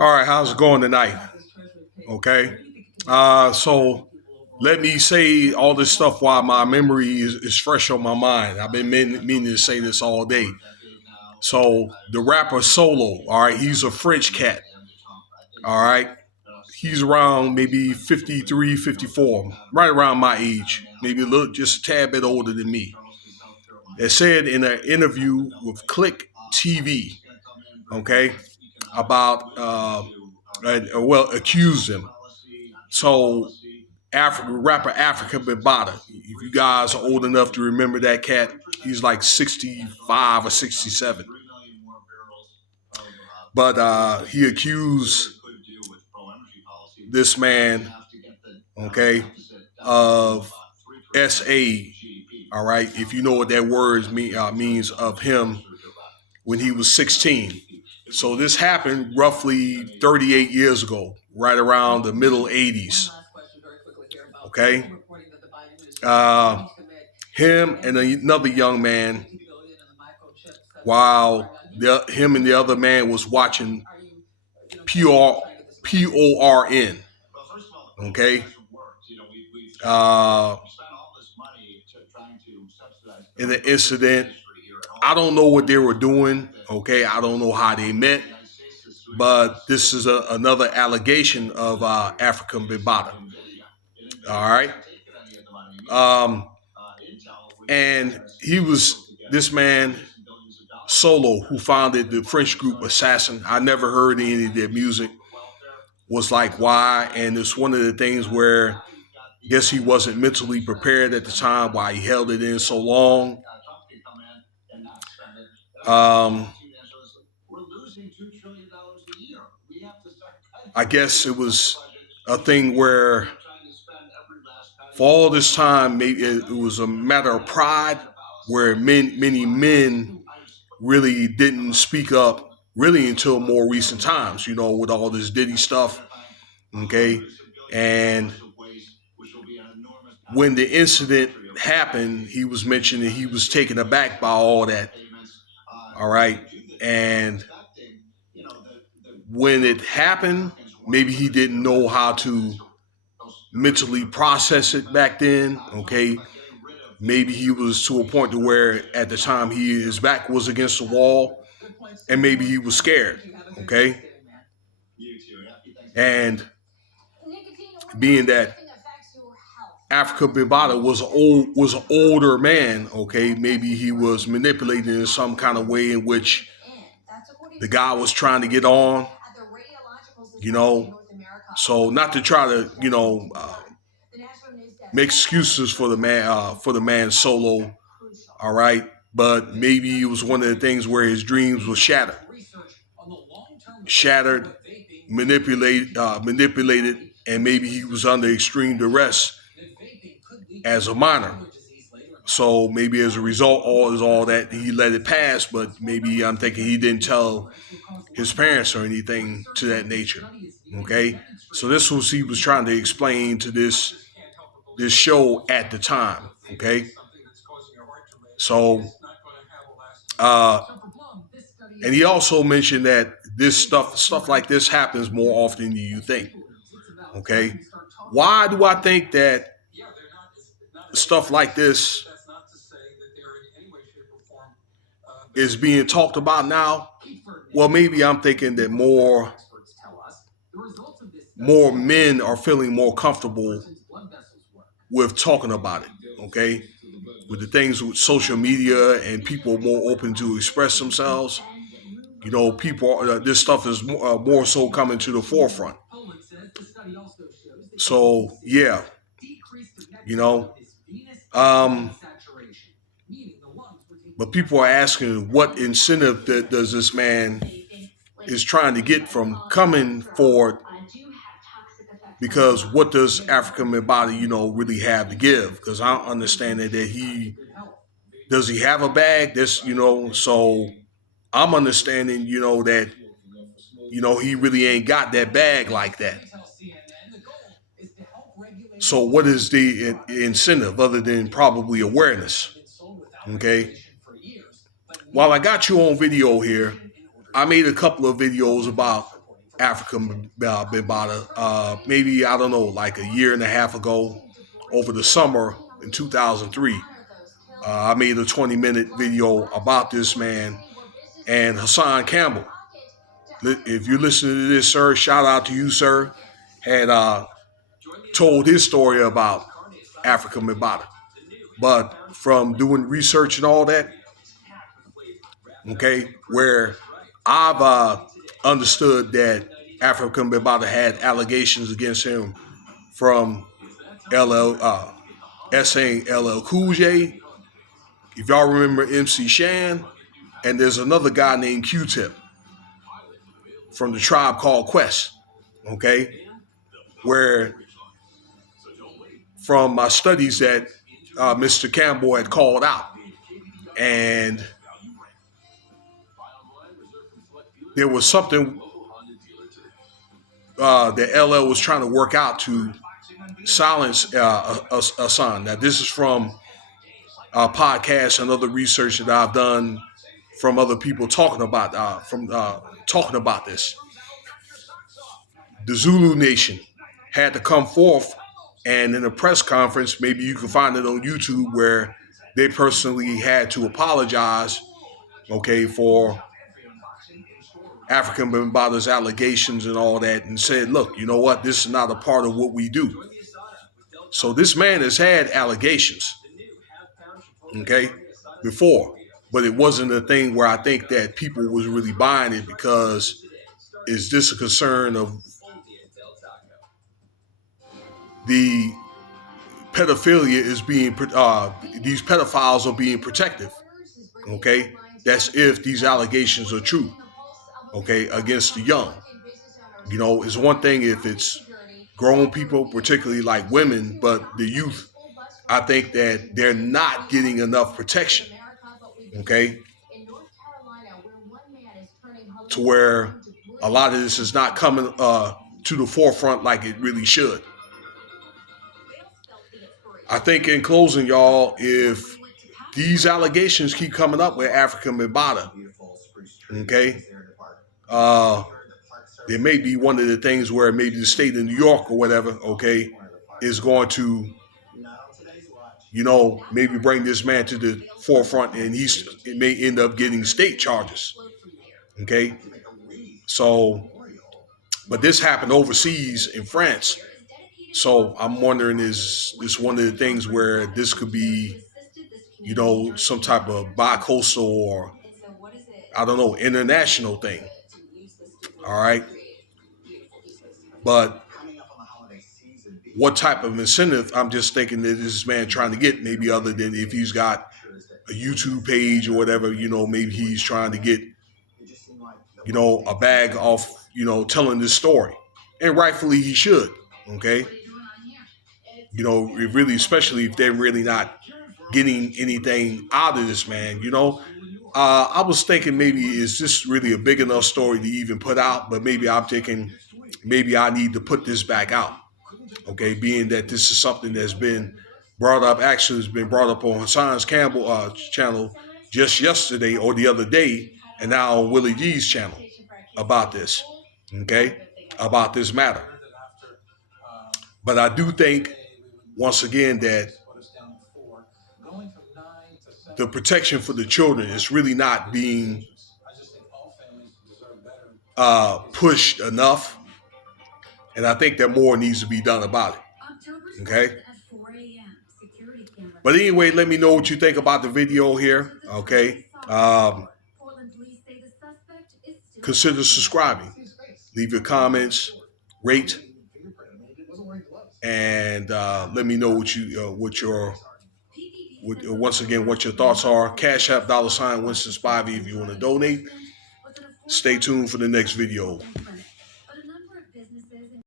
All right, how's it going tonight? Okay. So let me say all this stuff while my memory is fresh on my mind. I've been meaning to say this all day. So the rapper Solo, all right, he's a French cat. All right. He's around maybe 53, 54, right around my age, maybe a little, just a tad bit older than me. It said in an interview with Click TV, okay, about accused him. So rapper Afrika Bambatta. If you guys are old enough to remember that cat, he's like 65 or 67. But he accused this man, okay, of S-A. All right, if you know what that word means of him when he was 16. So this happened roughly 38 years ago, right around the middle 80s. Okay. Uh, Him and another young man, while him and the other man was watching PORN. Okay. Uh, in the incident, I don't know what they were doing. Okay. I don't know how they met. But this is another allegation of Afrika Bambaataa. All right. Um, and he was this man Solo, who founded the French group Assassin. I never heard any of their music. Was like, why? And it's one of the things where I guess he wasn't mentally prepared at the time, why he held it in so long. Um, I guess it was a thing where for all this time, maybe it was a matter of pride where many men really didn't speak up really until more recent times, with all this Diddy stuff. Okay. And when the incident happened, he was mentioning he was taken aback by all that. All right. And when it happened, maybe he didn't know how to mentally process it back then. Okay. Maybe he was to a point to where at the time his back was against the wall and maybe he was scared. Okay. And being that Afrika Bambaataa was an older man, okay, maybe he was manipulated in some kind of way in which the guy was trying to get on, you know. So not to try to, make excuses for the man Solo, all right, but maybe it was one of the things where his dreams were shattered, manipulated, and maybe he was under extreme duress as a minor. So maybe as a result, all that he let it pass, but maybe I'm thinking he didn't tell his parents or anything to that nature. Okay, so this was he was trying to explain to this show at the time. Okay, so uh, and he also mentioned that this stuff like this happens more often than you think. Okay, why do I think that stuff like this is being talked about now? Well, maybe I'm thinking that more men are feeling more comfortable with talking about it. Okay, with the things with social media and people more open to express themselves. People this stuff is more so coming to the forefront. So yeah, you know, um, but people are asking what incentive does this man is trying to get from coming forward, because what does Afrika Bambaataa, really have to give? Because I understand that he does he have a bag? So I'm understanding, that he really ain't got that bag like that. So what is the incentive other than probably awareness? Okay. While I got you on video here, I made a couple of videos about Afrika Bambatta, maybe, I don't know, like a year and a half ago over the summer in 2003. I made a 20-minute video about this man and Hassan Campbell. If you listen to this, sir, shout out to you, sir. Had told his story about Afrika Bambaataa. But from doing research and all that, okay, where I've understood that Afrika Bambaataa had allegations against him from S-A LL Cool J, if y'all remember MC Shan, and there's another guy named Q-Tip from the Tribe Called Quest, okay, where from my studies that Mr. Campbell had called out. And there was something that LL was trying to work out to silence Hassan. Now, this is from podcasts and other research that I've done from other people talking about this. The Zulu Nation had to come forth, and in a press conference, maybe you can find it on YouTube, where they personally had to apologize, okay, for Afrika Bambaataa's allegations and all that, and said, look, you know what, this is not a part of what we do. So this man has had allegations, okay, before, but it wasn't a thing where I think that people was really buying it, because is this a concern of the pedophilia is being, these pedophiles are being protective, okay? That's if these allegations are true, okay, against the young. You know, it's one thing if it's grown people, particularly like women, but the youth, I think that they're not getting enough protection, okay, to where a lot of this is not coming to the forefront like it really should. I think in closing, y'all, if these allegations keep coming up with Afrika Bambaataa, okay, there may be one of the things where maybe the state of New York or whatever, okay, is going to, you know, maybe bring this man to the forefront, and it may end up getting state charges, okay? So, but this happened overseas in France. So I'm wondering, is this one of the things where this could be, you know, some type of bi-coastal or, I don't know, international thing? All right. But what type of incentive, I'm just thinking that this man trying to get, maybe other than if he's got a YouTube page or whatever, you know, maybe he's trying to get, you know, a bag off, you know, telling this story. And rightfully he should, okay? You know, really, especially if they're really not getting anything out of this man, you know. I was thinking, maybe is this really a big enough story to even put out? But maybe I'm thinking, maybe I need to put this back out, okay, being that this is something that's been brought up, actually has been brought up on Hassan's Campbell channel just yesterday or the other day, and now on Willie G's channel about this, okay, about this matter. But I do think, once again, that the protection for the children is really not being pushed enough, and I think that more needs to be done about it, okay? But anyway, let me know what you think about the video here, okay? Consider subscribing. Leave your comments, rate, and let me know once again, what your thoughts are. Cash App, $Winston Spivey if you want to donate. Stay tuned for the next video.